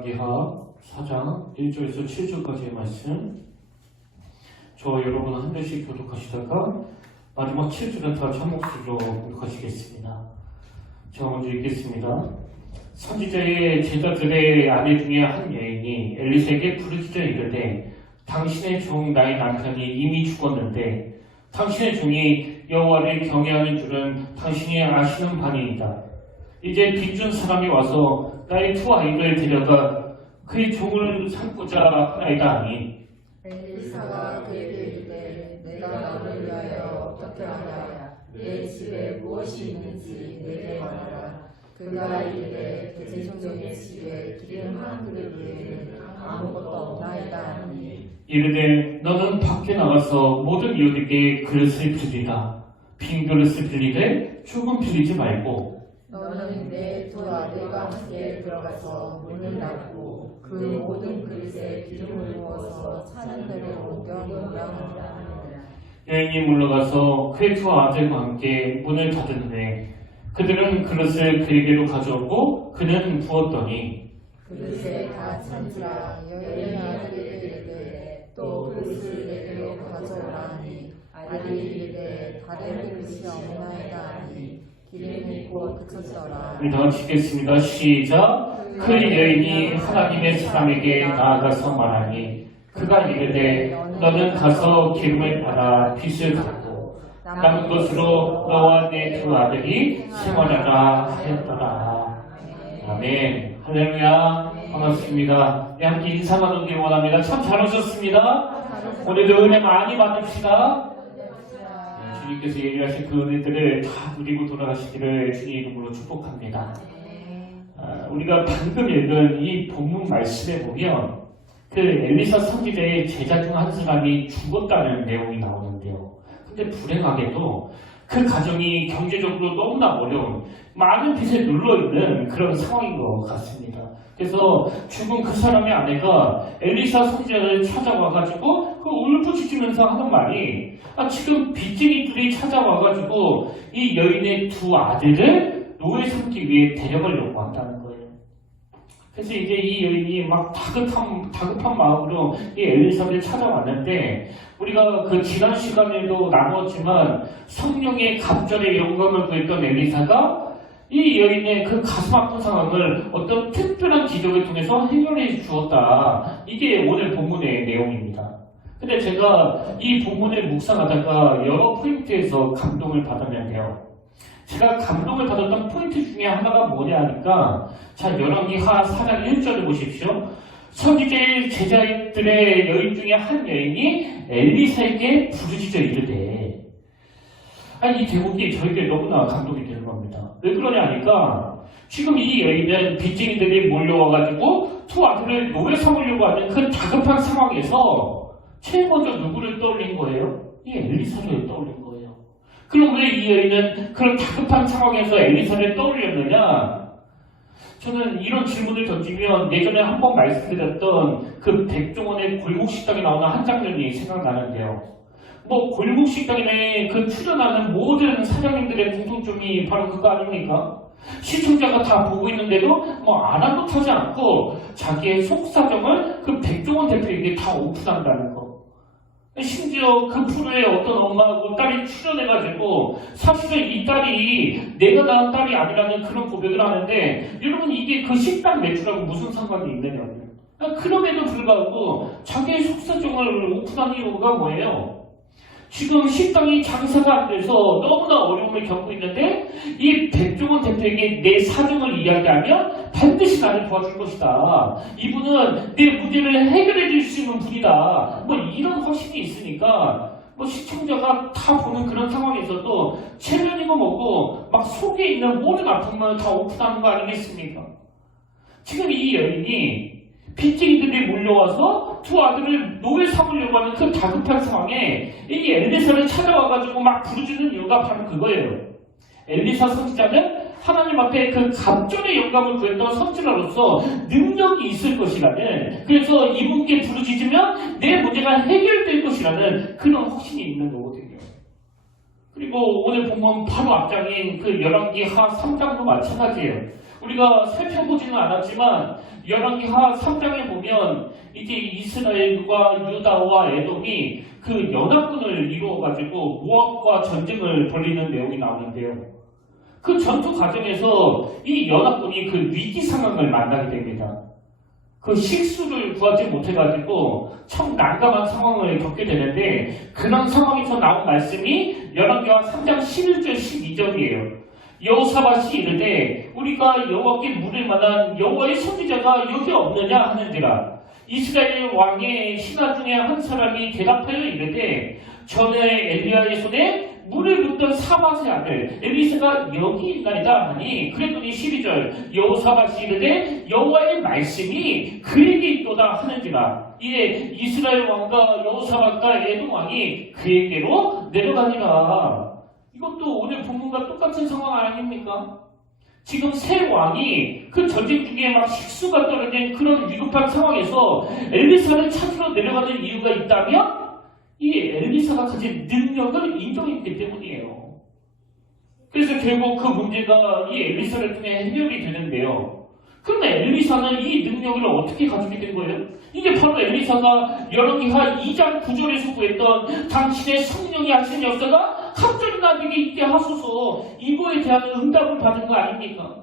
열왕기하 4장 1절에서 7절까지의 말씀, 저와 여러분 한 절씩 교독하시다가 마지막 7절은 다 참목수로 교독하시겠습니다. 제가 먼저 읽겠습니다. 선지자의 제자들의 아내 중에 한 여인이 엘리사에게 부르짖어 이르되, 당신의 종 나의 남편이 이미 죽었는데 당신의 종이 여호와를 경외하는 줄은 당신이 아시는 바니이다. 이제 빚준 사람이 와서 나의 두 아이를 데려가 그의 종을 삼고자 하나이다 하니, 엘리사가 그에게 이르되, 내가 너를 위하여 어떻게 하랴? 내 집에 무엇이 있는지 내게 말하라. 그가 이르되, 제 종의 집에 기름 한 그릇 외에는 아무것도 없나이다 하니, 이르되 너는 밖에 나가서 모든 이웃에게 그릇을 빌리라. 빈 그릇을 빌리되 조금 빌리지 말고, 너는 내 두 아들과 함께 들어가서 문을 닫고 그 모든 그릇에 기름을 부어서 차는 대로 옮겨 놓으라 하니라. 여인이 물러가서 그의 두 아들과 함께 문을 닫은 후에 그들은 그릇을 그에게로 가져오고 그는 부었더니, 그릇에 다 찬지라. 여인이 아들에게 이르되, 또 그릇을 내게로 가져오라 하니, 아들이 이르되, 다른 그릇이 없나이다 하니, 기름이 곧 그쳤더라. 우리 다 같이 읽겠습니다. 시작. 그 여인이 하나님의 사람에게 나아가서 말하니, 그가 이르되 너는 가서 기름을 팔아 빚을 갚고 남은 것으로 너와 내 두 아들이 생활하라 하였더라. 아멘. 할렐루야. 반갑습니다. 함께 인사 나누기 원합니다. 참 잘 오셨습니다. 오늘도 은혜 많이 받읍시다. 주님께서 얘기하신 그 은혜들을 다 누리고 돌아가시기를 주님 이름으로 축복합니다. 우리가 방금 읽은 이 본문 말씀에 보면 그 엘리사 선지자의 제자 중 한 사람이 죽었다는 내용이 나오는데요. 근데 불행하게도 그 가정이 경제적으로 너무나 어려운, 많은 빚에 눌러있는 그런 상황인 것 같습니다. 그래서 죽은 그 사람의 아내가 엘리사 선지자를 찾아와가지고 그 울부짖으면서 하는 말이, 지금 빚쟁이들이 찾아와가지고 이 여인의 두 아들을 노예 삼기 위해 데려가려고 한다는 거예요. 그래서 이제 이 여인이 막 다급한 마음으로 이 엘리사를 찾아왔는데, 우리가 그 지난 시간에도 나누었지만 성령의 갑절의 영감을 구했던 엘리사가 이 여인의 그 가슴 아픈 상황을 어떤 특별한 기적을 통해서 해결해 주었다. 이게 오늘 본문의 내용입니다. 근데 제가 이 본문을 묵상하다가 여러 포인트에서 감동을 받았는데요. 제가 감동을 받았던 포인트 중에 하나가 뭐냐 하니까, 자, 열왕기하 4장 1절을 보십시오. 선지자의 제자들의 여인 중에 한 여인이 엘리사에게 부르짖어 이르되, 이 대목이 저에게 너무나 감동이 되는 겁니다. 왜 그러냐 하니까, 지금 이 여인은 빚쟁이들이 몰려와가지고 두 아들을 노예 삼으려고 하는 그 다급한 상황에서 제일 먼저 누구를 떠올린 거예요? 이 엘리사를 떠올린 거예요. 그럼 왜 이 여인은 그런 다급한 상황에서 엘리사를 떠올렸느냐? 저는 이런 질문을 던지면 예전에 한번 말씀드렸던 그 백종원의 골목식당에 나오는 한 장면이 생각나는데요. 골목식당에 그 출연하는 모든 사장님들의 공통점이 바로 그거 아닙니까? 시청자가 다 보고 있는데도 아랑곳하지 않고 자기의 속사정을 그 백종원 대표에게 다 오픈한다는 거. 심지어 그 프로에 어떤 엄마하고 딸이 출연해가지고 사실은 이 딸이 내가 낳은 딸이 아니라는 그런 고백을 하는데, 여러분 이게 그 식당 매출하고 무슨 상관이 있느냐고요. 그럼에도 불구하고 자기의 속사정을 오픈한 이유가 뭐예요? 지금 식당이 장사가 안 돼서 너무나 어려움을 겪고 있는데, 이 백종원 대표에게 내 사정을 이야기하면 반드시 나를 도와줄 것이다. 이분은 내 문제를 해결해 줄 수 있는 분이다. 이런 확신이 있으니까 시청자가 다 보는 그런 상황에서도 체면이고 뭐고 막 속에 있는 모든 아픔을 다 오픈하는 거 아니겠습니까? 지금 이 여인이 빚쟁이들이 몰려와서 두 아들을 노예 삼으려고 하는 그 다급한 상황에 이 엘리사를 찾아와가지고 막 부르짖는 이유가 바로 그거예요. 엘리사 선지자는 하나님 앞에 그 갑절의 영감을 구했던 선지자로서 능력이 있을 것이라는, 그래서 이분께 부르짖으면 내 문제가 해결될 것이라는 그런 확신이 있는 거거든요. 그리고 오늘 보면 바로 앞장인 그 열왕기하 3장도 마찬가지예요. 우리가 살펴보지는 않았지만 열왕기하 3장에 보면 이제 이스라엘과 유다와 에돔이 그 연합군을 이루어가지고 모압과 전쟁을 벌이는 내용이 나오는데요. 그 전투 과정에서 이 연합군이 그 위기 상황을 만나게 됩니다. 그 식수를 구하지 못해가지고 참 난감한 상황을 겪게 되는데 그런 상황에서 나온 말씀이 열왕기하 3장 11절 12절이에요. 여호사밧이 이르되 우리가 여호와께 물을 만한 여호와의 선지자가 여기 없느냐 하는지라. 이스라엘 왕의 신하 중에 한 사람이 대답하여 이르되 전에 엘리야의 손에 물을 붓던 사밧의 아들 엘리사가 여기 있나이다 하니 그랬더니 12절 여호사밧이 이르되 여호와의 말씀이 그에게 있도다 하는지라. 이에 이스라엘 왕과 여호사밧과 에돔 왕이 그에게로 내려가니라. 이것도 오늘 본문과 똑같은 상황 아닙니까? 지금 새 왕이 그 전쟁 중에 막 식수가 떨어진 그런 위급한 상황에서 엘리사를 찾으러 내려가는 이유가 있다면 이 엘리사가 가진 능력을 인정했기 때문이에요. 그래서 결국 그 문제가 이 엘리사를 통해 해결이 되는데요. 그런데 엘리사는 이 능력을 어떻게 가지게 된 거예요? 이게 바로 엘리사가 열왕기하 2장 9절에서 구했던 당신의 성령이 하신 역사가 갑자기 나에게 있게 하소서 이거에 대한 응답을 받은 거 아닙니까?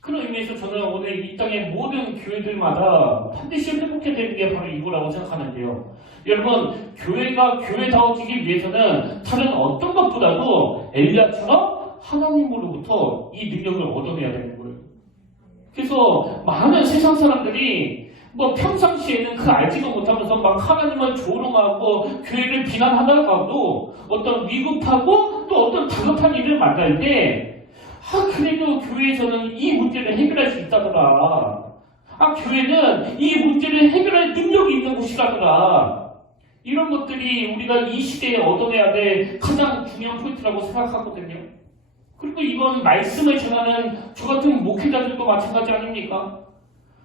그런 의미에서 저는 오늘 이 땅의 모든 교회들마다 반드시 회복해야 되는 게 바로 이거라고 생각하는데요. 여러분, 교회가 교회다워지기 위해서는 다른 어떤 것보다도 엘리야처럼 하나님으로부터 이 능력을 얻어내야 되는 거예요. 그래서 많은 세상 사람들이 뭐 평상시에는 그 알지도 못하면서 막 하나님을 조롱하고 교회를 비난하다가도 어떤 위급하고 또 어떤 다급한 일을 만날 때 그래도 교회에서는 이 문제를 해결할 수 있다더라. 교회는 이 문제를 해결할 능력이 있는 곳이라더라. 이런 것들이 우리가 이 시대에 얻어내야 될 가장 중요한 포인트라고 생각하거든요. 그리고 이건 말씀을 전하는 저 같은 목회자들도 마찬가지 아닙니까?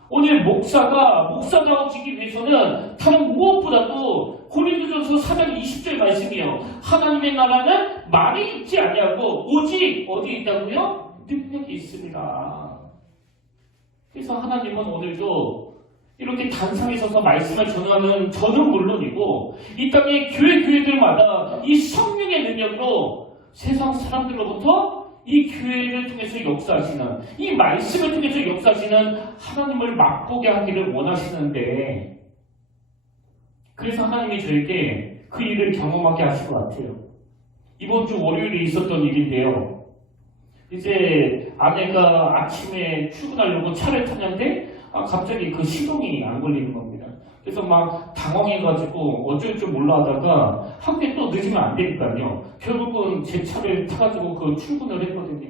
오늘 목사다워지기 위해서는 다른 무엇보다도 고린도전서 4장 20절 말씀이요. 하나님의 나라는 말이 있지 아니하고 오직 어디 있다고요? 능력이 있습니다. 그래서 하나님은 오늘도 이렇게 단상에 서서 말씀을 전하는 저는 물론이고 이 땅의 교회들마다 이 성령의 능력으로 세상 사람들로부터 이 교회를 통해서 역사하시는 이 말씀을 통해서 역사하시는 하나님을 맛보게 하기를 원하시는데 그래서 하나님이 저에게 그 일을 경험하게 하신 것 같아요. 이번 주 월요일에 있었던 일인데요. 이제 아내가 아침에 출근하려고 차를 탔는데 갑자기 그 시동이 안 걸리는 겁니다. 그래서 막 당황해가지고 어쩔 줄 몰라 하다가 학교에 또 늦으면 안 되니까요. 결국은 제 차를 타가지고 그 출근을 했거든요.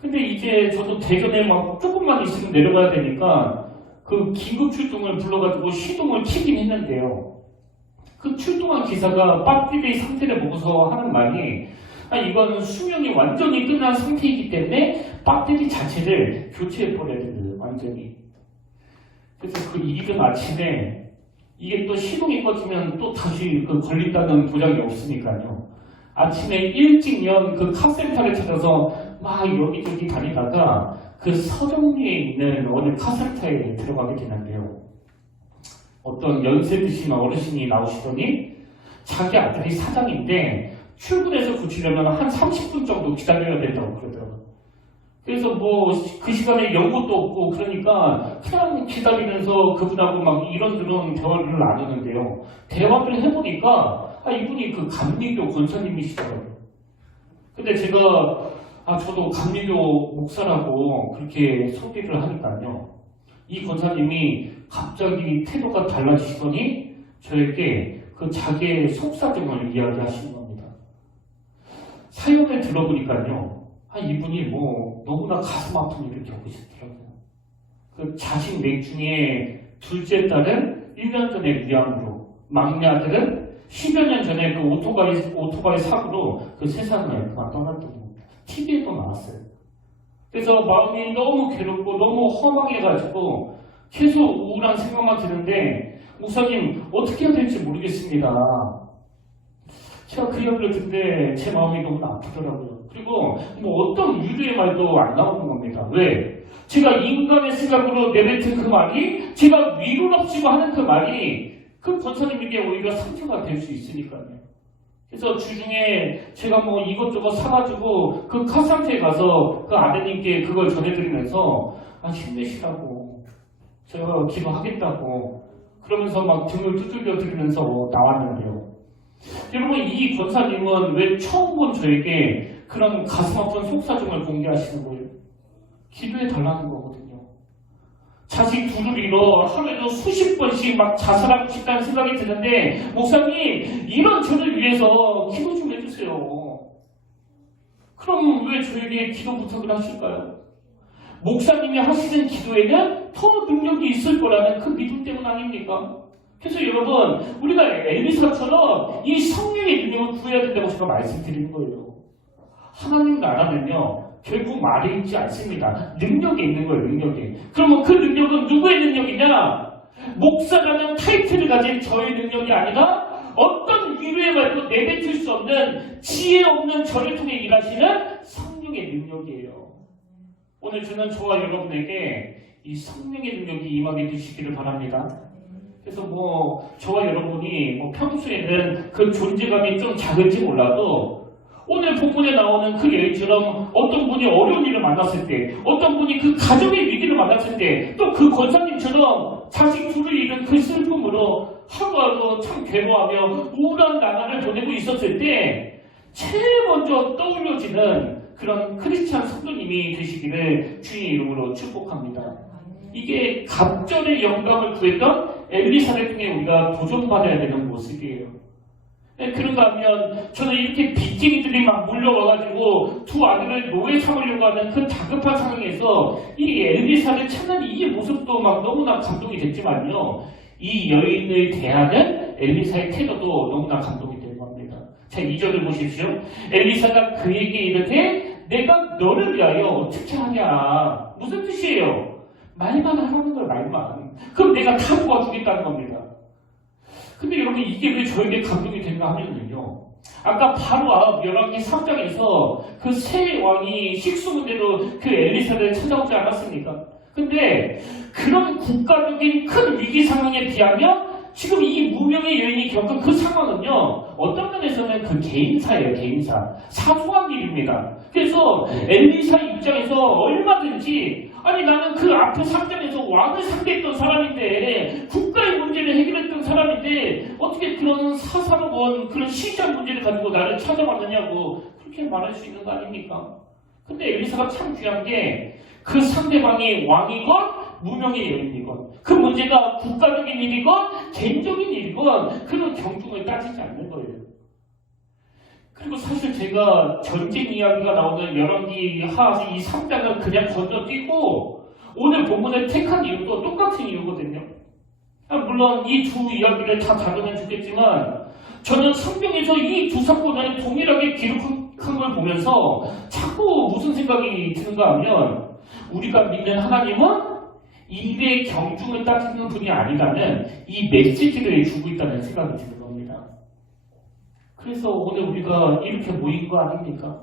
근데 이제 저도 대전에 막 조금만 있으면 내려가야 되니까 그 긴급 출동을 불러가지고 시동을 켜긴 했는데요. 그 출동한 기사가 배터리 상태를 보고서 하는 말이 이건 수명이 완전히 끝난 상태이기 때문에 배터리 자체를 교체해버려야 된다. 완전히. 그래서 그 이른 아침에 이게 또 시동이 꺼지면 또 다시 그 걸린다는 보장이 없으니까요. 아침에 일찍 연 그 카센터를 찾아서 막 여기저기 다니다가 그 서정리에 있는 어느 카센터에 들어가게 되는데요. 어떤 연세 드신 어르신이 나오시더니 자기 아들이 사장인데 출근해서 고치려면 한 30분 정도 기다려야 된다고 그러더라고요. 그래서 뭐 그 시간에 연고도 없고 그러니까 그냥 기다리면서 그분하고 막 이런저런 대화를 나누는데요. 대화를 해보니까 이분이 그 감리교 권사님이시더라고요. 근데 제가 저도 감리교 목사라고 그렇게 소개를 하니까요. 이 권사님이 갑자기 태도가 달라지시더니 저에게 그 자기의 속사정을 이야기하시는 겁니다. 사연을 들어보니까요. 이분이 뭐 너무나 가슴 아픈 일을 겪으시더라고요. 그 자식 넷 중에 둘째 딸은 1년 전에 위암으로, 막내 아들은 10여 년 전에 그 오토바이 사고로 그 세상을 떠났던 겁니다. TV에도 나왔어요. 그래서 마음이 너무 괴롭고 너무 허망해가지고 계속 우울한 생각만 드는데 목사님 어떻게 해야 될지 모르겠습니다. 제가 그 이야기를 듣는데 제 마음이 너무 아프더라고요. 그리고 뭐 어떤 위로의 말도 안 나오는 겁니다. 왜? 제가 인간의 생각으로 내뱉은 그 말이 제가 위로랍시고 하는 그 말이 그 권사님에게 오히려 상처가 될 수 있으니까요. 그래서 주중에 제가 뭐 이것저것 사가지고 그 카상트에 가서 그 아드님께 그걸 전해드리면서 힘내시라고 제가 기도하겠다고 그러면서 막 등을 두들겨 드리면서 나왔는데요. 여러분 이 권사님은 왜 처음 본 저에게 그런 가슴 아픈 속사정을 공개하시는 거예요? 기도해 달라는 거거든요. 자식 둘을 잃어 하루에도 수십 번씩 막 자살하고 싶다는 생각이 드는데 목사님 이런 저를 위해서 기도 좀 해주세요. 그럼 왜 저에게 기도 부탁을 하실까요? 목사님이 하시는 기도에는 더 능력이 있을 거라는 그 믿음 때문 아닙니까? 그래서 여러분 우리가 엘리사처럼 이 성령의 능력을 구해야 된다고 제가 말씀드리는 거예요. 하나님 나라는요 결국 말에 있지 않습니다. 능력이 있는 거예요. 능력이. 그러면 그 능력은 누구의 능력이냐? 목사라는 타이틀을 가진 저의 능력이 아니라 어떤 위로의 말도 내뱉을 수 없는 지혜 없는 저를 통해 일하시는 성령의 능력이에요. 오늘 저는 저와 여러분에게 이 성령의 능력이 임하게 되시기를 바랍니다. 그래서 뭐 저와 여러분이 뭐 평소에는 그 존재감이 좀 작을지 몰라도 오늘 본문에 나오는 그 여인처럼 어떤 분이 어려운 일을 만났을 때 어떤 분이 그 가정의 위기를 만났을 때 또 그 권사님처럼 자식 둘을 잃은 그 슬픔으로 하루하루 참 괴로워하며 우울한 나날을 보내고 있었을 때 제일 먼저 떠올려지는 그런 크리스찬 성도님이 되시기를 주의 이름으로 축복합니다. 이게 갑절의 영감을 구했던 엘리사를 통해 우리가 도전받아야 되는 모습이에요. 그런가 하면 저는 이렇게 빚쟁이들이 막 몰려와가지고 두 아들을 노예 삼으려고 하는 그 다급한 상황에서 이 엘리사를 찾는 이 모습도 막 너무나 감동이 됐지만요. 이 여인을 대하는 엘리사의 태도도 너무나 감동이 되는 겁니다. 자, 2절을 보십시오. 엘리사가 그에게 이르되 내가 너를 위하여 어떻게 하냐. 무슨 뜻이에요? 말만 하라는 거예요. 말만. 그럼 내가 다 도와주겠다는 겁니다. 근데 여러분 이게 왜 저에게 감동이 되는가 하면요. 아까 바로 앞 열왕기 3장에서 그 세 왕이 식수문제로 그 엘리사를 찾아오지 않았습니까? 근데 그런 국가적인 큰 위기 상황에 비하면 지금 이 무명의 여인이 겪은 그 상황은요. 어떤 면에서는 그 개인사예요. 개인사. 사소한 일입니다. 그래서 엘리사 입장에서 얼마든지 아니 나는 그 앞에 상장에서 왕을 상대했던 사람인데 국가의 문제를 해결했던 사람인데 어떻게 그런 사사로운 그런 시장 문제를 가지고 나를 찾아왔느냐고 그렇게 말할 수 있는 거 아닙니까? 근데 엘리사가 참 귀한 게 그 상대방이 왕이건 무명의 여인이건 그 문제가 국가적인 일이건 개인적인 일이건 그런 경중을 따지지 않는 거예요. 그리고 사실 제가 전쟁 이야기가 나오는 열왕기 하하 이 3장을 그냥 건너뛰고 오늘 본문을 택한 이유도 똑같은 이유거든요. 물론 이 두 이야기를 다 다루면 좋겠지만 저는 성경에서 이 두 사건을 동일하게 기록한 걸 보면서 자꾸 무슨 생각이 드는가 하면 우리가 믿는 하나님은 일의 경중을 따지는 분이 아니라는 이 메시지를 주고 있다는 생각이 드는 겁니다. 그래서 오늘 우리가 이렇게 모인 거 아닙니까?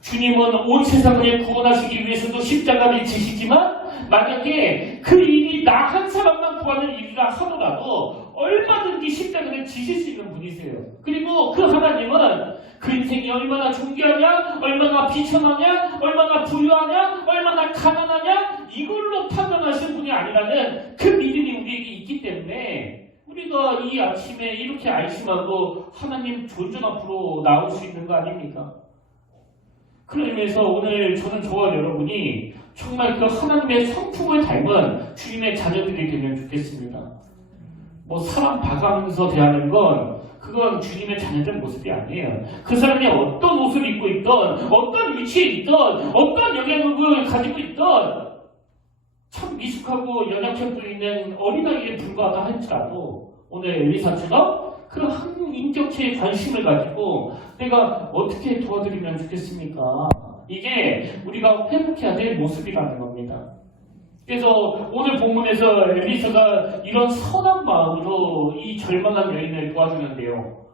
주님은 온 세상을 구원하시기 위해서도 십자가를 지시지만 만약에 그 일이 나 한 사람만 구하는 일이라 하더라도 얼마든지 십자가를 지실 수 있는 분이세요. 그리고 그 하나님은 그 인생이 얼마나 존귀하냐, 얼마나 비천하냐, 얼마나 부유하냐, 얼마나 가난하냐 이걸로 판단하시는 분이 아니라는 그 믿음이 우리에게 있기 때문에 우리가 이 아침에 이렇게 안심하고 하나님 존전 앞으로 나올 수 있는 거 아닙니까? 그런 의미에서 오늘 저는 저와 여러분이 정말 그 하나님의 성품을 닮은 주님의 자녀들이 되면 좋겠습니다. 뭐 사람 봐가면서 대하는 건 그건 주님의 자녀들 모습이 아니에요. 그 사람이 어떤 옷을 입고 있던 어떤 위치에 있던 어떤 영향력을 가지고 있던 참 미숙하고 연약해 보이는 어린아이에 불과하다 할지라도 오늘 엘리사처럼 그 한 인격체에 관심을 가지고 내가 어떻게 도와드리면 좋겠습니까? 이게 우리가 회복해야 될 모습이라는 겁니다. 그래서 오늘 본문에서 엘리사가 이런 선한 마음으로 이 절망한 여인을 도와주는데요.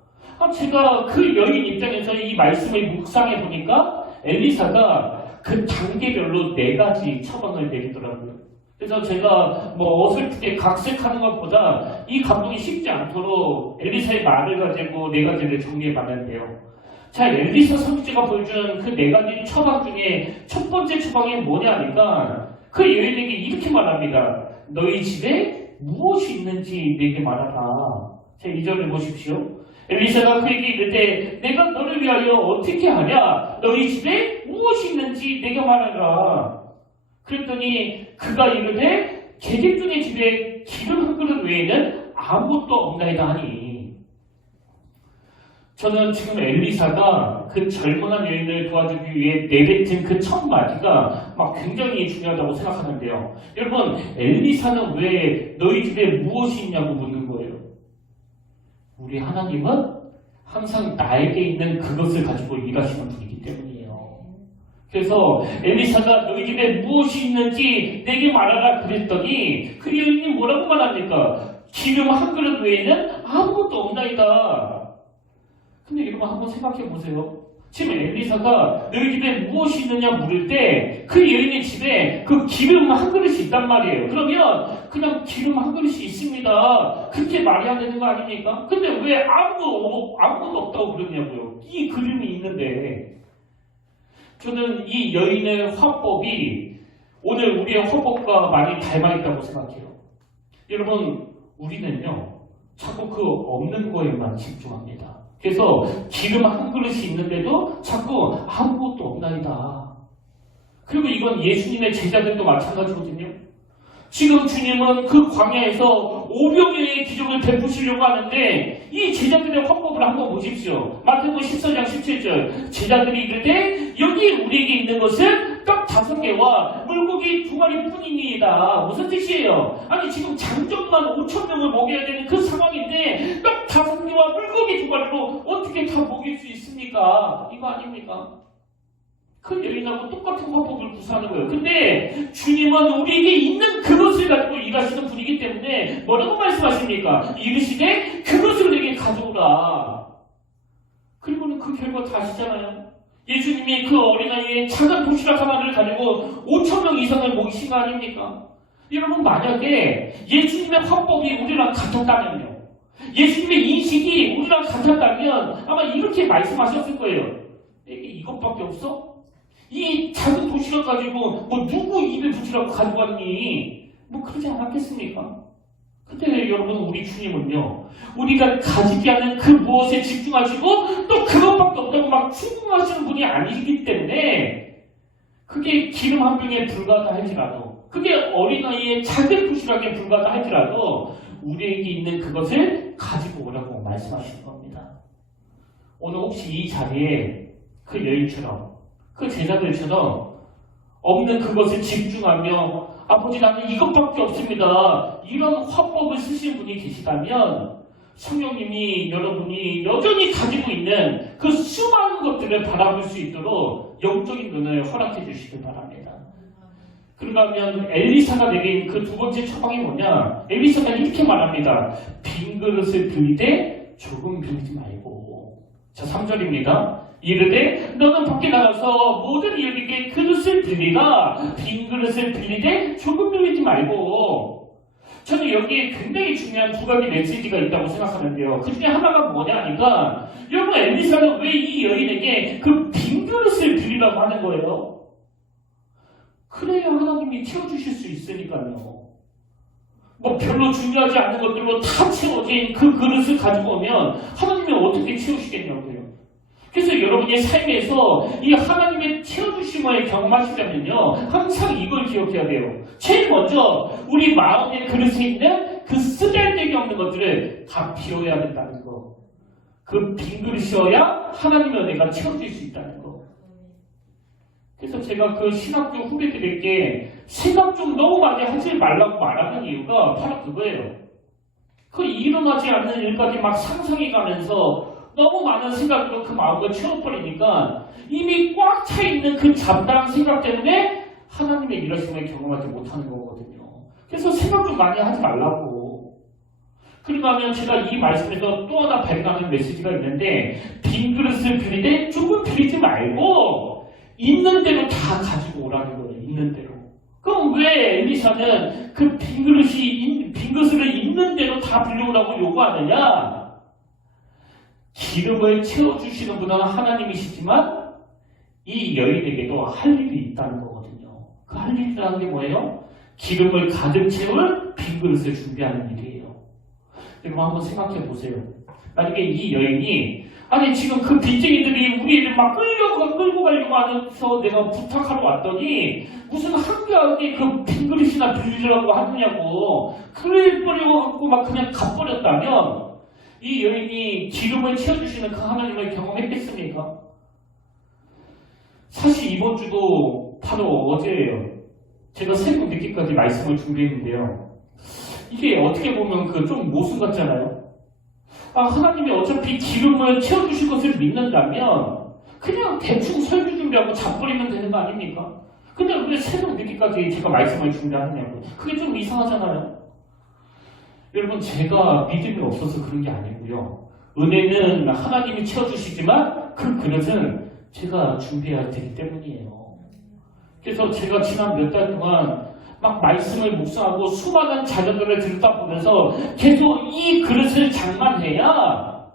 제가 그 여인 입장에서 이 말씀을 묵상해 보니까 엘리사가 그 단계별로 4가지 처방을 내리더라고요. 그래서 제가 어설프게 각색하는 것보다 이 감동이 쉽지 않도록 엘리사의 말을 가지고 4가지를 정리해 봤는데요. 자, 엘리사 선지자가 보여준 그 4가지 처방 중에 첫 번째 처방이 뭐냐니까 그 여인에게 이렇게 말합니다. 너희 집에 무엇이 있는지 내게 말하라. 자, 2절을 보십시오. 엘리사가 그에게 이르되 내가 너를 위하여 어떻게 하냐? 너희 집에 무엇이 있는지 내게 말하라. 그랬더니 그가 이르되 계집종의 집에 기름 한 그릇 외에는 아무것도 없나이다 하니, 저는 지금 엘리사가 그 젊은한 여인을 도와주기 위해 내뱉은 그 첫 마디가 굉장히 중요하다고 생각하는데요. 여러분, 엘리사는 왜 너희 집에 무엇이 있냐고 묻는 거예요. 우리 하나님은 항상 나에게 있는 그것을 가지고 일하시는 분이기 때문이에요. 그래서 엘리사가 너희 집에 무엇이 있는지 내게 말하라 그랬더니 그 여인이 뭐라고 말합니까? 기름 한 그릇 외에는 아무것도 없나이다. 근데 여러분 한번 생각해 보세요. 지금 엘리사가 너희 집에 무엇이 있느냐 물을 때 그 여인의 집에 그 기름 한 그릇이 있단 말이에요. 그러면 그냥 기름 한 그릇이 있습니다. 그렇게 말해야 되는 거 아닙니까? 근데 왜 아무것도 없다고 그러냐고요. 이 그림이 있는데. 저는 이 여인의 화법이 오늘 우리의 화법과 많이 닮아있다고 생각해요. 여러분, 우리는요 자꾸 그 없는 거에만 집중합니다. 그래서 기름 한 그릇이 있는데도 자꾸 아무것도 없나이다. 그리고 이건 예수님의 제자들도 마찬가지거든요. 지금 주님은 그 광야에서 500여의 기적을 베푸시려고 하는데 이 제자들의 화법을 한번 보십시오. 마태복음 14장 17절 제자들이 이르되 여기 우리에게 있는 것은 떡 5개와 물고기 2마리 뿐이니이다. 무슨 뜻이에요? 아니 지금 장정만 5,000명을 먹여야 되는 그 상황인데 떡 5개와 물고기 2마리로 어떻게 다 먹일 수 있습니까? 이거 아닙니까? 그 여인하고 똑같은 화법을 구사하는 거예요. 근데 주님은 우리에게 있는 그것을 가지고 일하시는 분이기 때문에 뭐라고 말씀하십니까? 이르시되 그것을 내게 가져오라. 그리고는 그 결과 다 아시잖아요. 예수님이 그 어린아이의 작은 도시락 하나를 가지고 5,000명 이상을 먹이신 거 아닙니까? 여러분, 만약에 예수님의 화법이 우리랑 같았다면요, 예수님의 인식이 우리랑 같았다면 아마 이렇게 말씀하셨을 거예요. 내게 이것밖에 없어? 이 작은 도시락 가지고 누구 입에 붙이라고 가져갔니? 그러지 않았겠습니까? 근데 여러분, 우리 주님은요, 우리가 가지지 않은 그 무엇에 집중하시고 또 그것밖에 없다고 충동하시는 분이 아니기 때문에 그게 기름 한 병에 불과하다 할지라도, 그게 어린아이의 작은 도시락에 불과하다 할지라도 우리에게 있는 그것을 가지고 오라고 말씀하시는 겁니다. 오늘 혹시 이 자리에 그 여인처럼, 그 제자들처럼 없는 그것을 집중하며 아버지 나는 이것밖에 없습니다, 이런 화법을 쓰신 분이 계시다면 성령님이 여러분이 여전히 가지고 있는 그 수많은 것들을 바라볼 수 있도록 영적인 눈을 허락해 주시길 바랍니다. 그러면 엘리사가 내린 그 2번째 처방이 뭐냐? 엘리사가 이렇게 말합니다. 빈 그릇을 빌리되 조금 빌리지 말고. 자, 3절입니다. 이르되 너는 밖에 나가서 모든 이에게 그릇을 빌리라. 빈 그릇을 빌리되 조금 빌리지 말고. 저는 여기에 굉장히 중요한 2가지 메시지가 있다고 생각하는데요. 그 중에 하나가 뭐냐 하니까, 여러분, 엘리사는 왜 이 여인에게 그 빈 그릇을 빌리라고 하는 거예요? 그래야 하나님이 채워주실 수 있으니까요. 별로 중요하지 않은 것들로 다 채워진 그 그릇을 가지고 오면 하나님이 어떻게 채우시겠냐고요. 그래서 여러분의 삶에서 이 하나님의 채워주심을 경험하시려면요, 항상 이걸 기억해야 돼요. 제일 먼저 우리 마음의 그릇에 있는 그 쓰잘데기 없는 것들을 다 비워야 된다는 거. 그 빈 그릇이어야 하나님의 은혜가 채워질 수 있다는 거. 그래서 제가 그 신학교 후배들에게 생각 좀 너무 많이 하지 말라고 말하는 이유가 바로 그거예요. 그 일어나지 않는 일까지 상상해 가면서 너무 많은 생각으로 그 마음을 채워버리니까 이미 꽉 차 있는 그 잡다한 생각 때문에 하나님의 일하심을 경험하지 못하는 거거든요. 그래서 생각 좀 많이 하지 말라고. 그러고 하면 제가 이 말씀에서 또 하나 발견하는 메시지가 있는데, 빈 그릇을 빌리되 조금 빌리지 말고 있는 대로 다 가지고 오라는 거예요. 있는 대로. 그럼 왜 엘리사는 그 빈 그릇을 있는 대로 다 빌려오라고 요구하느냐? 기름을 채워주시는 분은 하나님이시지만 이 여인에게도 할 일이 있다는 거거든요. 그 할 일이라는 게 뭐예요? 기름을 가득 채울 빈 그릇을 준비하는 일이에요. 여러분 한번 생각해 보세요. 만약에 이 여인이 아니 지금 그 빚쟁이들이 우리를 막 끌고 가려고 하면서 내가 부탁하러 왔더니 무슨 한가하게 그 빈 그릇이나 빌리라고 하느냐고 그러려고 갖고 막 그냥 갚버렸다면 이 여인이 기름을 채워주시는 그 하나님을 경험했겠습니까? 사실 이번 주도 바로 어제예요. 제가 새벽 늦게까지 말씀을 준비했는데요. 이게 어떻게 보면 그 좀 모순 같잖아요. 하나님이 어차피 기름을 채워주실 것을 믿는다면 그냥 대충 설교 준비하고 잡버리면 되는 거 아닙니까? 근데 왜 새벽 늦게까지 제가 말씀을 준비하느냐고. 그게 좀 이상하잖아요. 여러분 제가 믿음이 없어서 그런 게 아니고요. 은혜는 하나님이 채워주시지만 그 그릇은 제가 준비해야 되기 때문이에요. 그래서 제가 지난 몇 달 동안 막 말씀을 묵상하고 수많은 자료들을 듣다 보면서 계속 이 그릇을 장만해야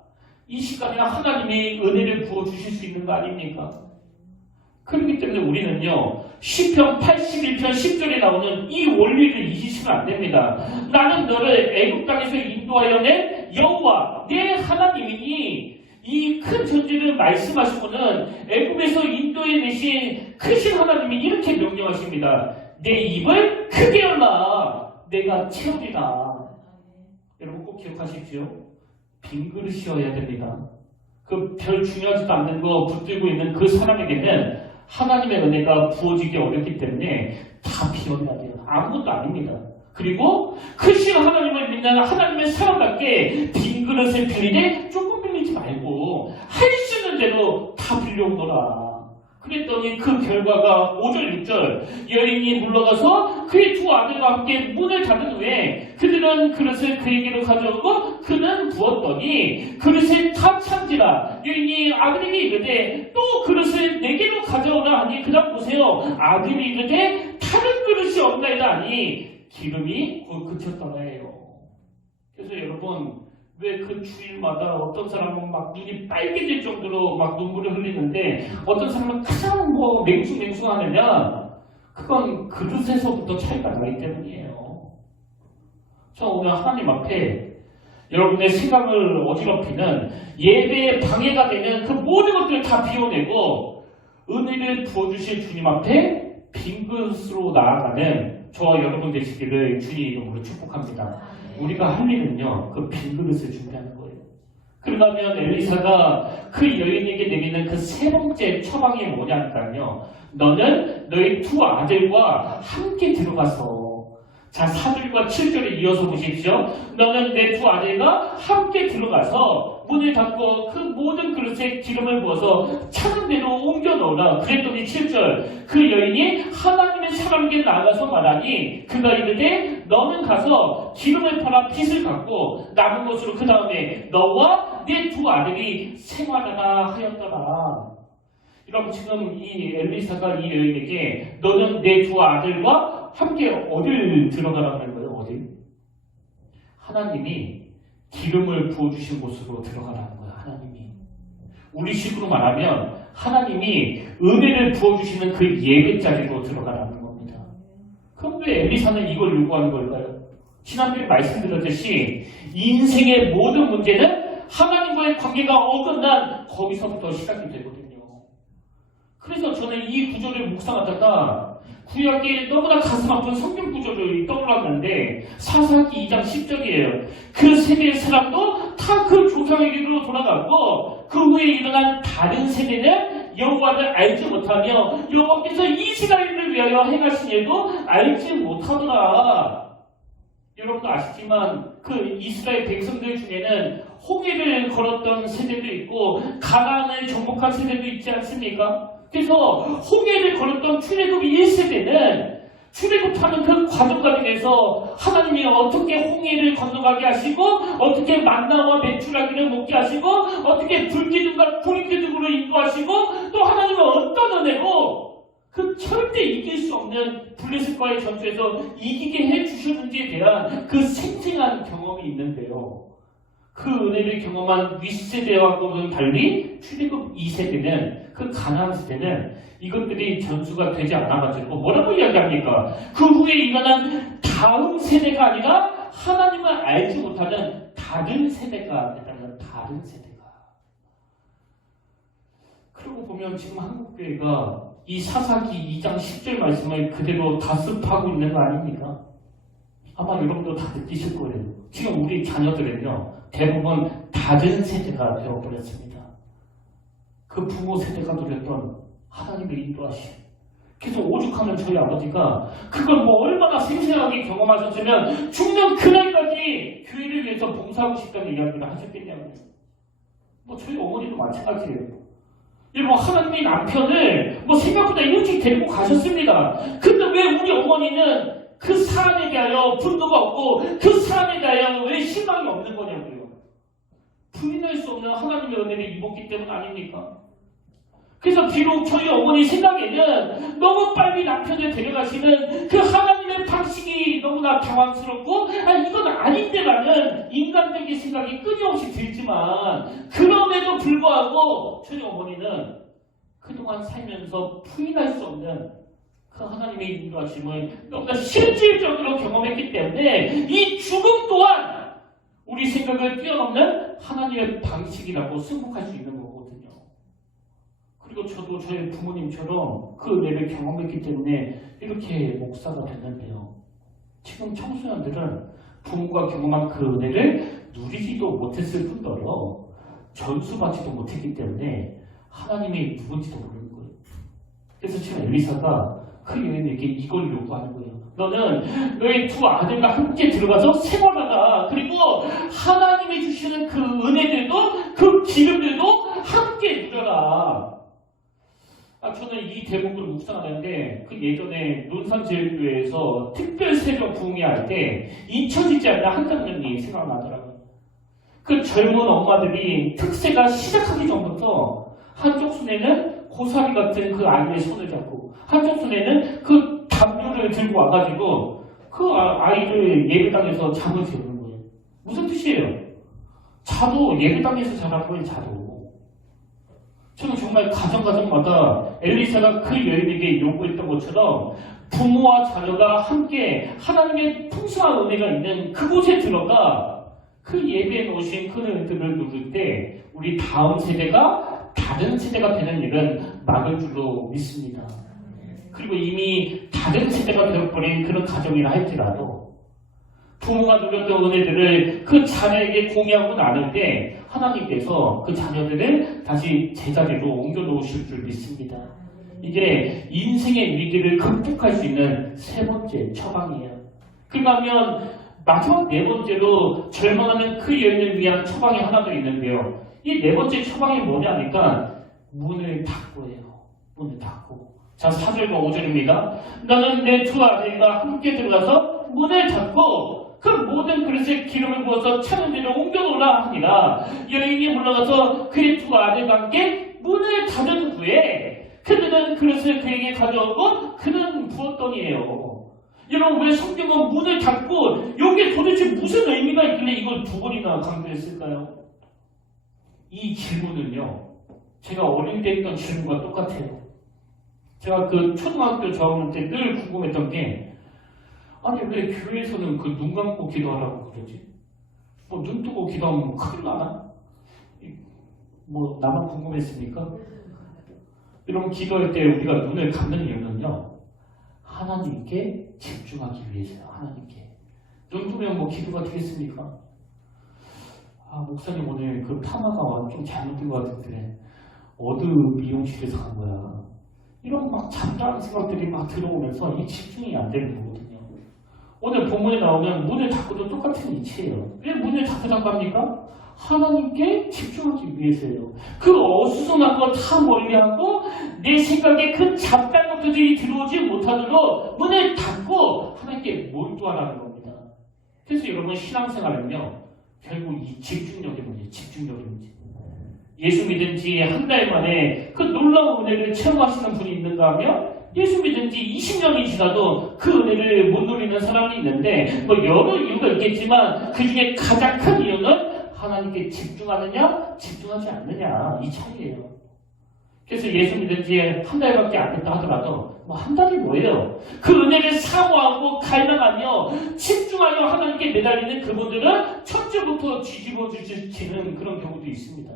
이 시간에 하나님이 은혜를 부어주실 수 있는 거 아닙니까? 그렇기 때문에 우리는요, 시편 81편 10절에 나오는 이 원리를 잊으시면 안 됩니다. 나는 너를 애굽 땅에서 인도하여 낸 여호와 내 하나님이니 이 큰 존재를 말씀하시고는 애굽에서 인도해내신 크신 하나님이 이렇게 명령하십니다. 내 입을 크게 열라 내가 채우리라. 여러분 꼭 기억하십시오. 빈 그릇이어야 됩니다. 그 별 중요하지도 않는 거 붙들고 있는 그 사람에게는 하나님의 은혜가 부어지기 어렵기 때문에 다 비워야 돼요. 아무것도 아닙니다. 그리고 크신 하나님을 믿는 하나님의 사람답게 빈 그릇을 빌리되 조금 빌리지 말고 할 수 있는 대로 다 빌려오거라. 그랬더니 그 결과가 5절 6절 여인이 물러가서 그의 두 아들과 함께 문을 닫은 후에 그들은 그릇을 그에게로 가져오고 그는 부었더니 그릇에 다 찬지라. 여인이 아들에게 이르되 또 그릇을 내게로 가져오라 하니 그다음 보세요. 아들이 이르되 다른 그릇이 없나이다 하니 기름이 곧 그쳤다고 해요. 그래서 여러분 왜 그 주일마다 어떤 사람은 막 눈이 빨개질 정도로 막 눈물을 흘리는데 어떤 사람은 가장 뭐 맹숭맹숭하느냐? 그건 그릇에서부터 차이가 나기 때문이에요. 저 오늘 하나님 앞에 여러분의 생각을 어지럽히는 예배에 방해가 되는 그 모든 것들을 다 비워내고 은혜를 부어주실 주님 앞에 빈 그릇으로 나아가는 저와 여러분 되시기를 주님 이름으로 축복합니다. 우리가 할 일은요, 그 빈 그릇을 준비하는 거예요. 그러면 엘리사가 그 여인에게 내리는 그 세 번째 처방이 뭐냐니까요. 너는 너희 두 아들과 함께 들어가서 자 4절과 7절에 이어서 보십시오. 너는 내 두 아들과 함께 들어가서 문을 닫고 그 모든 그릇에 기름을 부어서 차는 대로 옮겨 넣으라. 그랬더니 7절 그 여인이 하나님의 사람에게 나가서 말하니 그가 이르되 너는 가서 기름을 팔아 빚을 갚고 남은 것으로 그 다음에 너와 내 두 아들이 생활하라 하였더라. 여러분 지금 이 엘리사가 이 여인에게 너는 내 두 아들과 함께 어딜 들어가라고 하는 거예요? 어딜? 하나님이 기름을 부어주신 곳으로 들어가라는 거예요. 하나님이. 우리 식으로 말하면 하나님이 은혜를 부어주시는 그 예배자리로 들어가라는 겁니다. 그럼 왜 엘리사는 이걸 요구하는 걸까요? 지난주에 말씀드렸듯이 인생의 모든 문제는 하나님과의 관계가 어긋난 거기서부터 시작이 되거든요. 그래서 저는 이 구절을 묵상하다가 구약에 너무나 가슴 아픈 성경 구절을 떠올랐는데 사사기 2장 10절이에요. 그 세대의 사람도 다 그 조상에게로 돌아갔고 그 후에 일어난 다른 세대는 여호와를 알지 못하며 여호와께서 이스라엘을 위하여 행하신 일도 알지 못하더라. 여러분도 아시지만 그 이스라엘 백성들 중에는 홍해를 걸었던 세대도 있고 가나안을 정복한 세대도 있지 않습니까? 그래서 홍해를 걸었던 출애굽 1세대는 출애굽하는 그 과정 과정에서 하나님이 어떻게 홍해를 건너가게 하시고 어떻게 만나와 메추라기를 먹게 하시고 어떻게 불기둥과 불기둥으로 인도하시고 또 하나님은 어떤 은혜로 그 절대 이길 수 없는 블레셋과의 전투에서 이기게 해주셨는지에 대한 그 생생한 경험이 있는데요. 그 은혜를 경험한 윗세대와는 달리 출애굽 2세대는 그 가나안 세대는 이것들이 전수가 되지 않아가지고 뭐라고 이야기합니까? 그 후에 일어난 다음 세대가 아니라 하나님을 알지 못하는 다른 세대가 됐다는 다른 세대가. 그러고 보면 지금 한국교회가 이 사사기 2장 10절 말씀을 그대로 다습하고 있는 거 아닙니까? 아마 여러분도 다 느끼실 거예요. 지금 우리 자녀들은요, 대부분 다른 세대가 되어버렸습니다. 그 부모 세대가 누렸던 하나님의 인도하심. 그래서 오죽하면 저희 아버지가 그걸 뭐 얼마나 생생하게 경험하셨으면 죽는 그날까지 교회를 위해서 봉사하고 싶다는 이야기를 하셨겠냐고요. 뭐 저희 어머니도 마찬가지예요. 여러분, 하나님의 남편을 뭐 생각보다 일찍 데리고 가셨습니다. 근데 왜 우리 어머니는 그 사안에 대하여 분노가 없고 그 사안에 대하여 왜 실망이 없는 거냐고요. 부인할 수 없는 하나님의 은혜를 입었기 때문 아닙니까? 그래서 비록 저희 어머니 생각에는 너무 빨리 남편을 데려가시는 그 하나님의 방식이 너무나 당황스럽고 이건 아닌데라는 인간적인 생각이 끊임없이 들지만 그럼에도 불구하고 저희 어머니는 그동안 살면서 부인할 수 없는 그 하나님의 인도하심을 너무나 실질적으로 경험했기 때문에 이 죽음 또한 우리 생각을 뛰어넘는 하나님의 방식이라고 승복할 수 있는 거거든요. 그리고 저도 저희 부모님처럼 그 은혜를 경험했기 때문에 이렇게 목사가 됐는데요. 지금 청소년들은 부모가 경험한 그 은혜를 누리지도 못했을 뿐더러 전수받지도 못했기 때문에 하나님이 누군지도 모르는 거예요. 그래서 지금 엘리사가 그 여인에게 이걸 요구하는 거예요. 너는 너의 두 아들과 함께 들어가서 생활하라. 그리고 하나님이 주시는 그 은혜들도 그 기름들도 함께 누려라. 저는 이 대목을 묵상하는데 그 예전에 논산제일교회에서 특별 새벽 부흥회 할 때 잊혀지지 않는 한 장면이 생각나더라고요. 그 젊은 엄마들이 특세가 시작하기 전부터 한쪽 손에는 고사리 같은 그 아이의 손을 잡고 한쪽 손에는 그 담요를 들고 와가지고 그 아이를 예배당에서 잠을 재우는 거예요. 무슨 뜻이에요? 자도 예배당에서 자라는 거예요. 자도. 저는 정말 가정마다 엘리사가 그 여인에게 요구했던 것처럼 부모와 자녀가 함께 하나님의 풍성한 은혜가 있는 그곳에 들어가 그 예배에 놓으신 그 은혜들을 누릴 때 우리 다음 세대가 다른 세대가 되는 일은 막을 줄로 믿습니다. 그리고 이미 다른 세대가 되어버린 그런 가정이라 할지라도 부모가 누렸던 은혜들을 그 자녀에게 공유하고 나눌 때 하나님께서 그 자녀들을 다시 제자리로 옮겨놓으실 줄 믿습니다. 이게 인생의 위기를 극복할 수 있는 세 번째 처방이에요. 그러면 마지막 네 번째로 절망하는 그 여인을 위한 처방이 하나 더 있는데요. 이 네 번째 처방이 뭐냐니까 문을 닫고예요. 문을 닫고. 자, 4절과 5절입니다. 나는 내 두 아들과 함께 들어가서 문을 닫고 그 모든 그릇에 기름을 부어서 차는 데로 옮겨놓으라 하니라. 여인이 물러가서 그의 두 아들과 함께 문을 닫은 후에 그들은 그릇을 그에게 가져오고 그는 부었더니에요. 여러분, 왜 성경은 문을 닫고 여기에 도대체 무슨 의미가 있길래 이걸 두 번이나 강조했을까요? 이 질문은요, 제가 어릴 때 했던 질문과 똑같아요. 제가 그 초등학교 저학년 때 늘 궁금했던 게 아니 왜 교회에서는 그 눈 감고 기도하라고 그러지? 뭐 눈 뜨고 기도하면 큰일 나나? 뭐 나만 궁금했습니까? 이런 기도할 때 우리가 눈을 감는 이유는요, 하나님께 집중하기 위해서요. 하나님께. 눈 뜨면 뭐 기도가 되겠습니까? 목사님 오늘 그 파마가 좀 잘못된 것 같은데 어느 미용실에서 한 거야. 이런 막 잠잠한 생각들이 막 들어오면서 이 집중이 안 되는 거거든요. 오늘 본문에 나오면 문을 닫고도 똑같은 이치예요. 왜 문을 닫고 나갑니까? 하나님께 집중하기 위해서예요. 그 어수선한 거 다 멀리하고 내 생각에 그 잡다한 것들이 들어오지 못하도록 문을 닫고 하나님께 몰두하라는 겁니다. 그래서 여러분 신앙생활은요 결국 이 집중력의 문제, 집중력의 문제. 예수 믿은 지 한 달 만에 그 놀라운 은혜를 체험하시는 분이 있는가 하면 예수 믿은 지 20년이 지나도 그 은혜를 못 누리는 사람이 있는데 뭐 여러 이유가 있겠지만 그 중에 가장 큰 이유는 하나님께 집중하느냐 집중하지 않느냐 이 차이예요. 그래서 예수 믿은 지 한 달밖에 안 됐다 하더라도 뭐 한 달이 뭐예요? 그 은혜를 사모하고 갈망하며 집중하여 하나님께 매달리는 그분들은 첫째부터 뒤집어 주시는 그런 경우도 있습니다.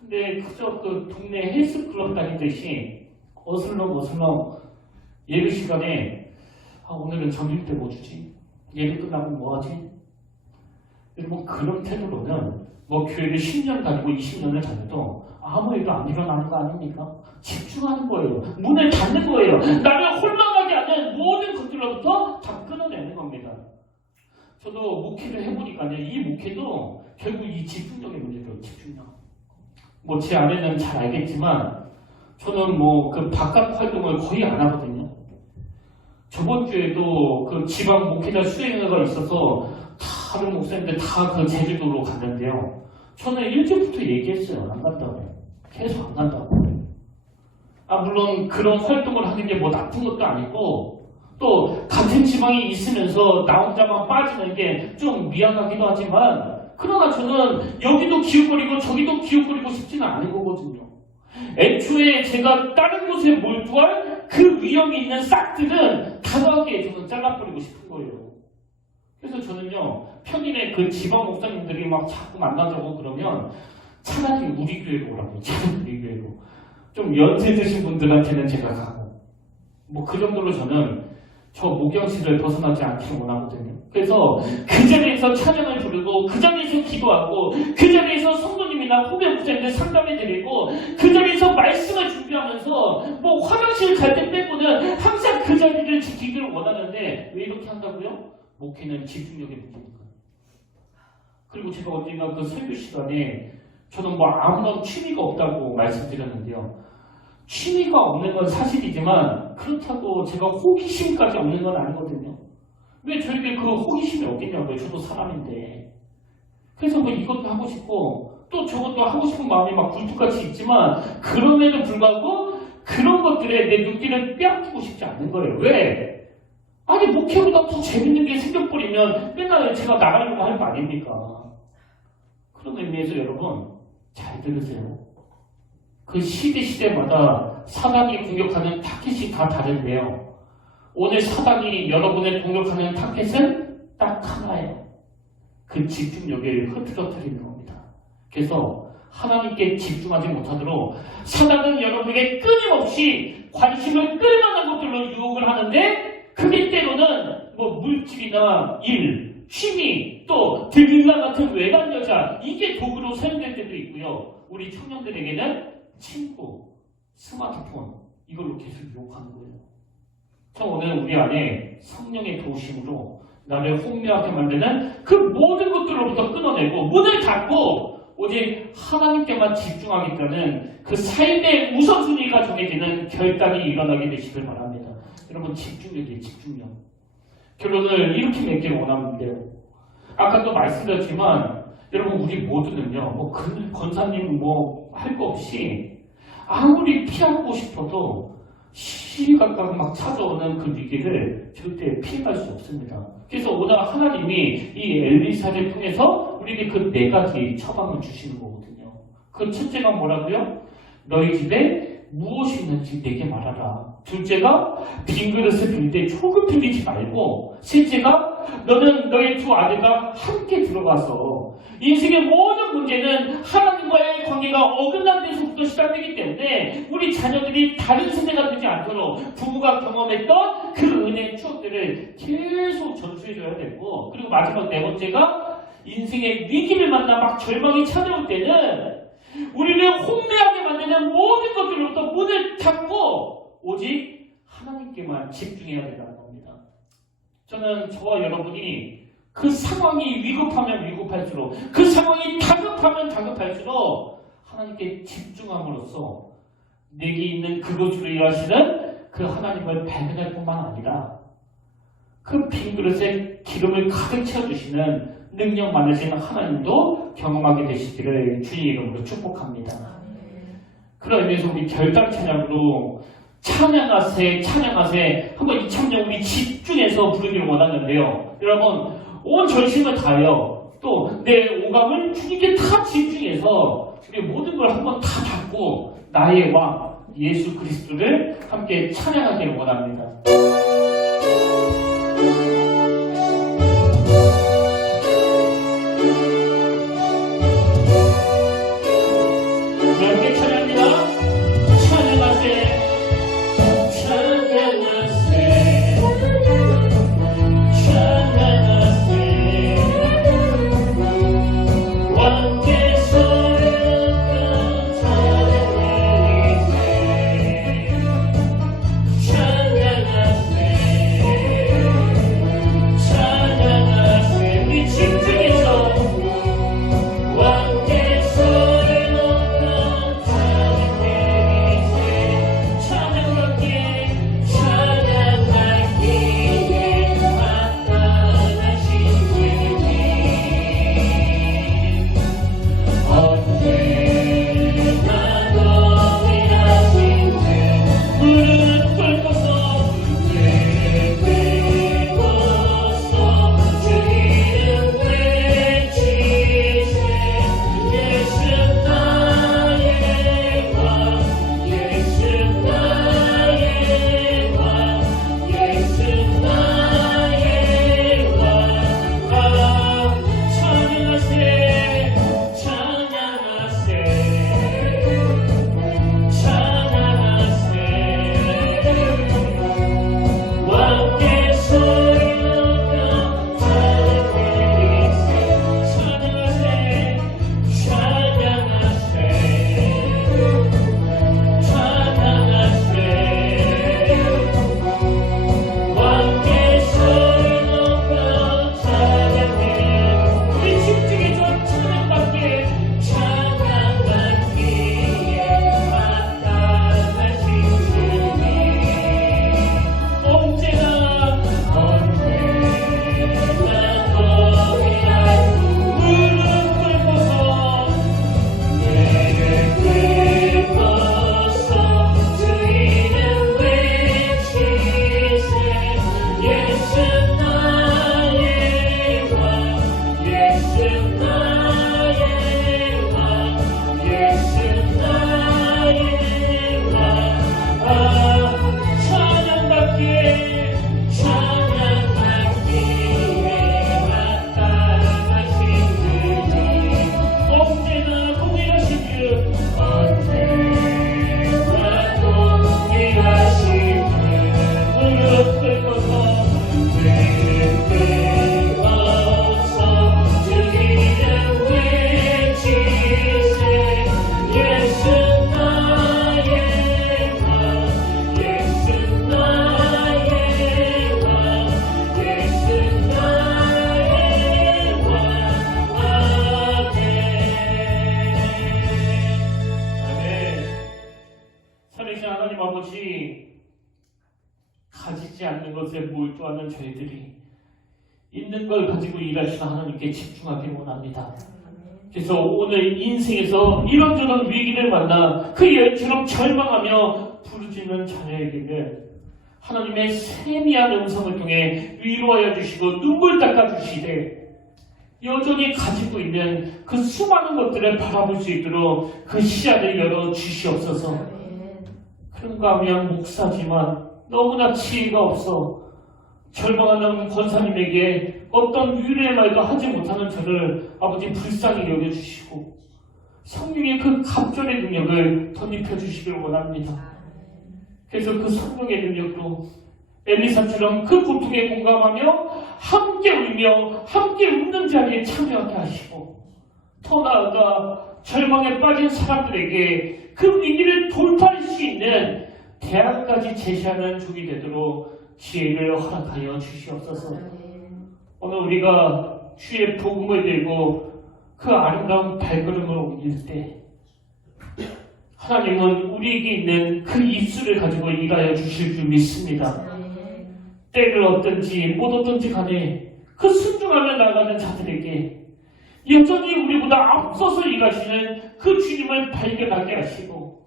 근데 그저 그 동네 헬스클럽 다니듯이 어슬렁 예배 시간에 오늘은 점심 때 뭐 주지? 예배 끝나고 뭐 하지? 여러분 그런 태도로는 뭐 교회를 10년 다니고 20년을 다녀도 아무 일도 안 일어나는 거 아닙니까? 집중하는 거예요. 문을 닫는 거예요. 나를 홀망하게 하는 모든 것들로부터 다 끊어내는 겁니다. 저도 목회를 해보니까요. 이 목회도 결국 이 집중력의 문제로 집중력. 뭐 제 아내는 잘 알겠지만 저는 뭐 그 바깥 활동을 거의 안 하거든요. 저번 주에도 그 지방 목회자 수행회가 있어서 다른 목사님들 다 그 제주도로 갔는데요. 저는 일찍부터 얘기했어요. 안 간다고. 계속 안 간다고. 물론 그런 활동을 하는 게 뭐 나쁜 것도 아니고 또 같은 지방에 있으면서 나 혼자만 빠지는 게 좀 미안하기도 하지만 그러나 저는 여기도 기웃거리고 저기도 기웃거리고 싶지는 않은 거거든요. 애초에 제가 다른 곳에 몰두할 그 위험이 있는 싹들은 단호하게 저는 잘라버리고 싶은 거예요. 그래서 저는요, 평일에 그 지방 목사님들이 막 자꾸 만나자고 그러면 차라리 우리 교회로 오라고, 차라리 우리 교회로. 좀 연세 드신 분들한테는 제가 가고, 뭐 그 정도로 저는 저 목양실을 벗어나지 않기를 원하거든요. 그래서 그 자리에서 찬양을 부르고, 그 자리에서 기도하고, 그 자리에서 성도님이나 후배 목사님들 상담해드리고, 그 자리에서 말씀을 준비하면서, 뭐 화장실 갈 때 빼고는 항상 그 자리를 지키기를 원하는데, 왜 이렇게 한다고요? 목회는 집중력의 문제니까. 그리고 제가 언젠가 그 설교 시간에 저는 뭐 아무런 취미가 없다고 말씀드렸는데요. 취미가 없는 건 사실이지만 그렇다고 제가 호기심까지 없는 건 아니거든요. 왜 저에게 그 호기심이 없겠냐고요. 저도 사람인데. 그래서 뭐 이것도 하고 싶고 또 저것도 하고 싶은 마음이 막 굴뚝같이 있지만 그럼에도 불구하고 그런 것들에 내 눈길을 빼앗기고 싶지 않는 거예요. 왜? 아니 목회보다 더 재밌는 게 생겨버리면 맨날 제가 나가려고 할 거 아닙니까? 그런 의미에서 여러분 잘 들으세요. 그 시대마다 사단이 공격하는 타켓이 다 다른데요. 오늘 사단이 여러분을 공격하는 타켓은 딱 하나예요. 그 집중력을 흐트러뜨리는 겁니다. 그래서 하나님께 집중하지 못하도록 사단은 여러분에게 끊임없이 관심을 끌만한 것들로 유혹을 하는데 그게 때로는 뭐 물질이나 일, 취미, 또 들과 같은 외간 여자 이게 도구로 사용될 때도 있고요. 우리 청년들에게는 친구, 스마트폰 이걸로 계속 유혹하는 거예요. 저 오늘 우리 안에 성령의 도우심으로 나를 혼미하게 만드는 그 모든 것들로부터 끊어내고 문을 닫고 오직 하나님께만 집중하겠다는 그 삶의 우선순위가 정해지는 결단이 일어나게 되시길 바랍니다. 여러분 집중력이에요. 집중력. 결론을 이렇게 맺기를 원하는데요. 아까 또 말씀드렸지만 여러분 우리 모두는요. 뭐 권사님 뭐 할 거 없이 아무리 피하고 싶어도 시시각각 막 찾아오는 그 위기를 절대 피해갈 수 없습니다. 그래서 오늘 하나님이 이 엘리사를 통해서 우리에게 그 네 가지 처방을 주시는 거거든요. 그 첫째가 뭐라고요? 너희 집에 무엇이 있는지 내게 말하라. 둘째가 빈 그릇을 빌 때 조금 빌리지 말고 셋째가 너는 너희 두 아들과 함께 들어가서 인생의 모든 문제는 하나님과의 관계가 어긋난 데서부터 시작되기 때문에 우리 자녀들이 다른 세대가 되지 않도록 부부가 경험했던 그 은혜의 추억들을 계속 전수해줘야 되고 그리고 마지막 네 번째가 인생의 위기를 만나 막 절망이 찾아올 때는 우리를 혼미하게 만드는 모든 것들로부터 문을 닫고 오직 하나님께만 집중해야 된다는 겁니다. 저는 저와 여러분이 그 상황이 위급하면 위급할수록, 그 상황이 다급하면 다급할수록 하나님께 집중함으로써 내게 있는 그것으로 일하시는 그 하나님을 발견할 뿐만 아니라 그 빈 그릇에 기름을 가득 채워주시는 능력 많으신 하나님도 경험하게 되시기를 주의 이름으로 축복합니다. 그런 의미에서 우리 결단 찬양으로 찬양하세 찬양하세 한번 이 찬양 우리 집중해서 부르기를 원하는데요. 여러분 온 전심을 다하여 또 내 오감을 주님께 다 집중해서 우리 모든 걸 한번 다 잡고 나의 왕 예수 그리스도를 함께 찬양하기를 원합니다. 함께 찬양합니다. 찬양하세 찬양하세 찬양하세 왕께 소리없던 찬양하세 찬양하세 우리 집중해서 왕께 소리없던 찬양하기에 마땅하신 주님 언제나 동일하신 주 무릎 꿇고서 주 이름 외치세 예수 나의 왕 예수 나의 왕 예수 나의 왕 찬양하세 찬양하세 찬양하세 왕께 소리없던 찬양하세 찬양하세 찬양하세 찬양하세 왕께 소리없던 찬양해 우리 집중해서 찬양받기에 마땅하신 주님 언제나 동일한 무릎 꿇고서 내를 긁어서 주 이름 외치세 예수 나의 왕 예수 나의 왕 예수 나의 왕 찬양받기에 마땅하신 주님 언제나 동일하신 주 언제나 동일하신 주 무릎 꿇고서 긁어서 주 이름 외치세 예수 나의 왕 예수 나의 왕 예수 나의 왕 아멘. 살아계신 하나님 아버지 가지지 않는 것에 몰두하는 저희들이 있는 걸 가지고 일하시는 하나님께 집중하기를 원합니다. 그래서 오늘 인생에서 이런저런 위기를 만나 그 열처럼 절망하며 부르짖는 자녀에게는 하나님의 세미한 음성을 통해 위로하여 주시고 눈물 닦아주시되 여전히 가지고 있는 그 수많은 것들을 바라볼 수 있도록 그 시야를 열어 주시옵소서. 그런가 하면 목사지만 너무나 지혜가 없어 절망하는 권사님에게 어떤 위로의 말도 하지 못하는 저를 아버지 불쌍히 여겨주시고 성령의 그 갑절의 능력을 덧입혀 주시길 원합니다. 그래서 그 성령의 능력으로 엘리사처럼 그 고통에 공감하며 함께 울며 함께 웃는 자리에 참여하게 하시고 더 나아가 절망에 빠진 사람들에게 그 위기를 돌파할 수 있는 대안까지 제시하는 종이 되도록 지혜를 허락하여 주시옵소서. 오늘 우리가 주의 복음을 들고 그 아름다운 발걸음을 옮길 때 하나님은 우리에게 있는 그 입술을 가지고 일하여 주실 줄 믿습니다. 때를 어떤지 못 어떤지 간에 그 순종하며 나가는 자들에게 여전히 우리보다 앞서서 일하시는 그 주님을 발견하게 하시고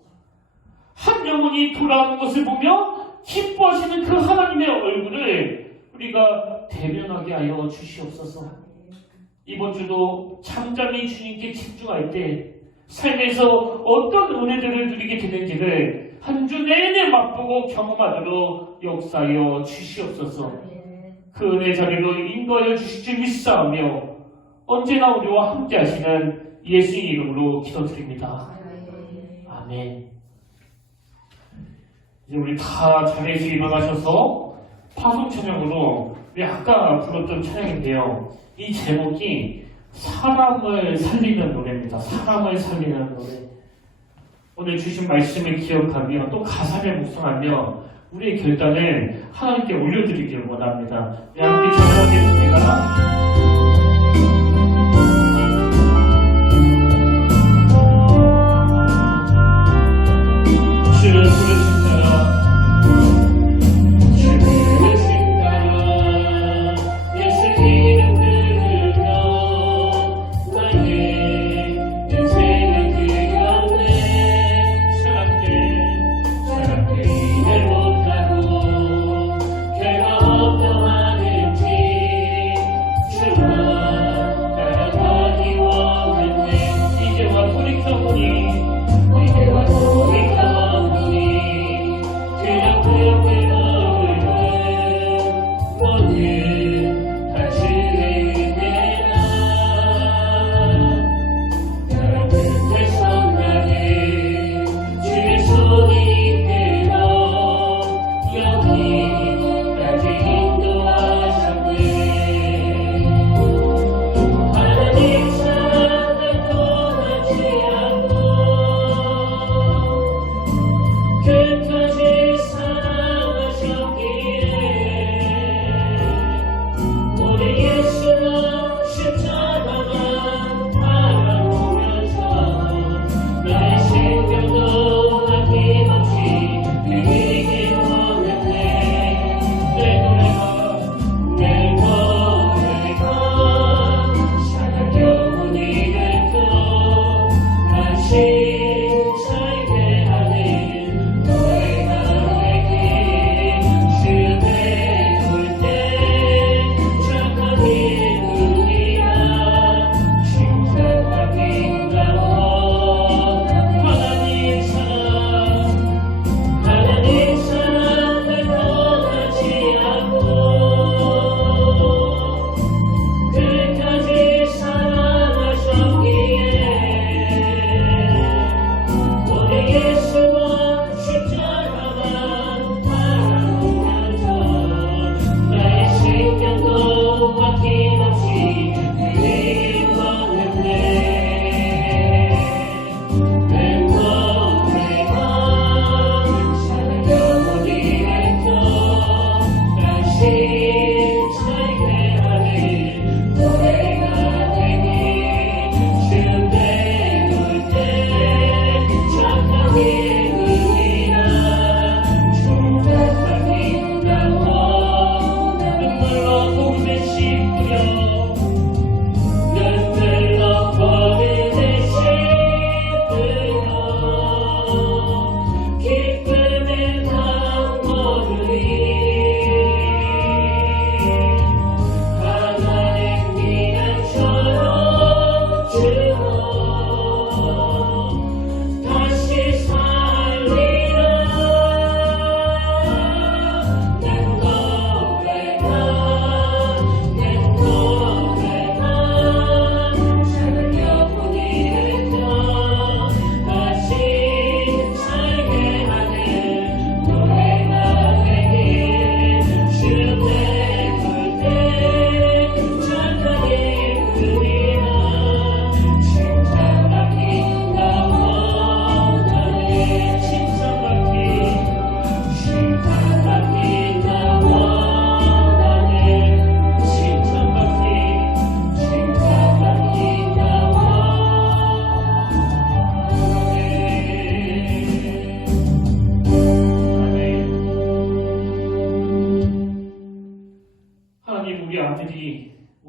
한 영혼이 돌아오는 것을 보며 기뻐하시는 그 하나님의 얼굴을 우리가 대면하게 하여 주시옵소서. 이번 주도 잠잠히 주님께 집중할 때 삶에서 어떤 은혜들을 누리게 되는지를 한 주 내내 맛보고 경험하도록 역사하여 주시옵소서. 그 은혜 자리로 인도하여 주실 줄 믿사오며 언제나 우리와 함께 하시는 예수의 이름으로 기도드립니다. 아멘. 이제 우리 다 자리에서 일어나셔서 파송 찬양으로 우리 아까 불렀던 찬양인데요. 이 제목이 사람을 살리는 노래입니다. 사람을 살리는 노래. 오늘 주신 말씀을 기억하며 또 가사를 묵상하며 우리의 결단을 하나님께 올려드리기를 원합니다. 함께 찬양하겠습니다.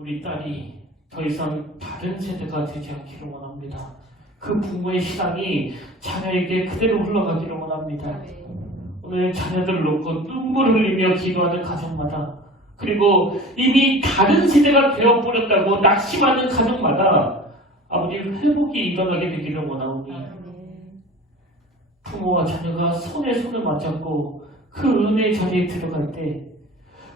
우리 딸이 더 이상 다른 세대가 되지 않기를 원합니다. 그 부모의 신앙이 자녀에게 그대로 흘러가기를 원합니다. 오늘 자녀들을 놓고 눈물을 흘리며 기도하는 가정마다, 그리고 이미 다른 세대가 되어버렸다고 낙심하는 가정마다 아버지 회복이 일어나게 되기를 원하오니, 부모와 자녀가 손에 손을 맞잡고 그 은혜의 자리에 들어갈 때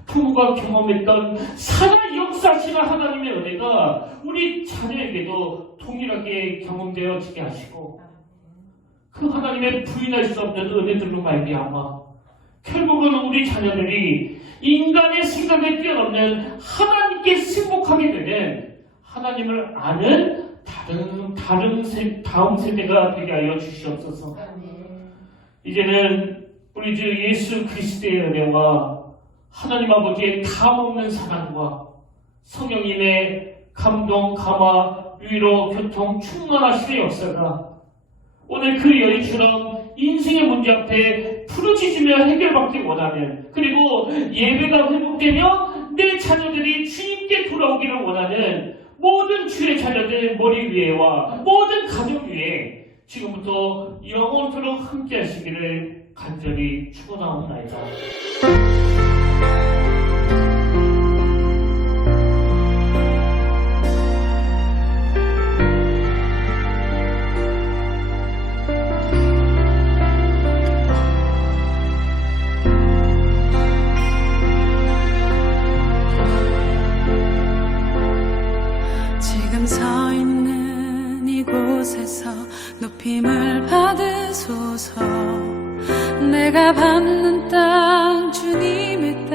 부모가 경험했던 살아 역사하시는 하나님의 은혜가 우리 자녀에게도 동일하게 경험되어지게 하시고, 그 하나님의 부인할 수 없는 은혜들로 말미암아 결국은 우리 자녀들이 인간의 생각에 뛰어넘는 하나님께 승복하게 되는 하나님을 아는 다음 세대가 되게 하여 주시옵소서. 이제는 우리 주 예수 그리스도의 은혜와 하나님 아버지의 다없는 사랑과 성령님의 감동, 감화, 위로, 교통, 충만하심의 역사가 오늘 그 여인처럼 인생의 문제 앞에 부르짖으며 해결받기 원하는, 그리고 예배가 회복되며 내 자녀들이 주님께 돌아오기를 원하는 모든 주의 자녀들 머리 위에와 모든 가족 위에 지금부터 영원토록 함께 하시기를 간절히 축원하옵나이다. 지금 서 있는 이곳에서 높임을 받으소서. 내가 밟는 땅 주님의